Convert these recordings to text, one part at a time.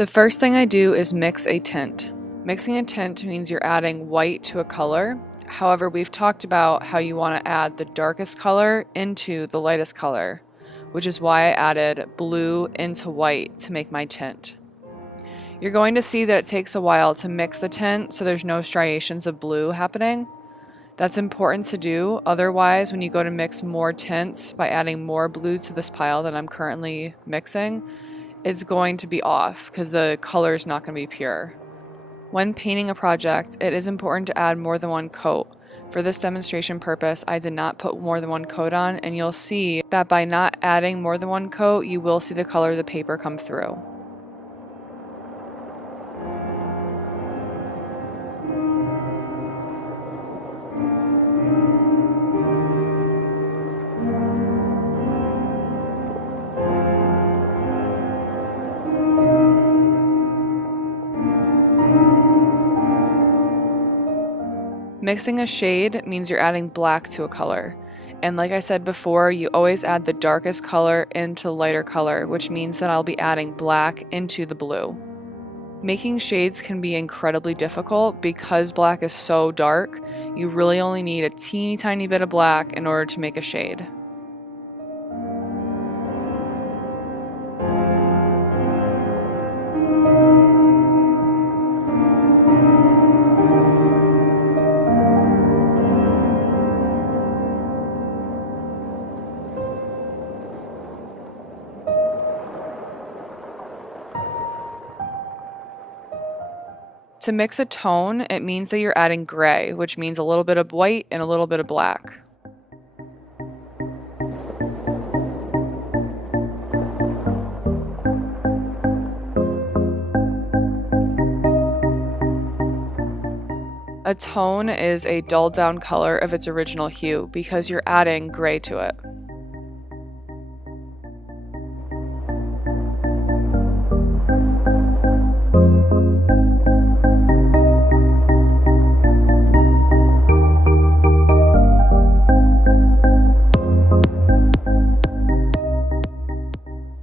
The first thing I do is mix a tint. Mixing a tint means you're adding white to a color. However, we've talked about how you want to add the darkest color into the lightest color, which is why I added blue into white to make my tint. You're going to see that it takes a while to mix the tint so there's no striations of blue happening. That's important to do, otherwise when you go to mix more tints by adding more blue to this pile that I'm currently mixing, it's going to be off because the color is not going to be pure. When painting a project, it is important to add more than one coat. For this demonstration purpose, I did not put more than one coat on, and you'll see that by not adding more than one coat, you will see the color of the paper come through. Mixing a shade means you're adding black to a color. And like I said before, you always add the darkest color into lighter color, which means that I'll be adding black into the blue. Making shades can be incredibly difficult because black is so dark. You really only need a teeny tiny bit of black in order to make a shade. To mix a tone, it means that you're adding gray, which means a little bit of white and a little bit of black. A tone is a dulled down color of its original hue because you're adding gray to it.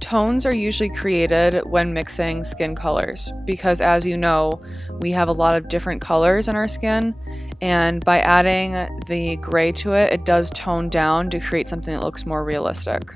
Tones are usually created when mixing skin colors because, as you know, we have a lot of different colors in our skin, and by adding the gray to it, it does tone down to create something that looks more realistic.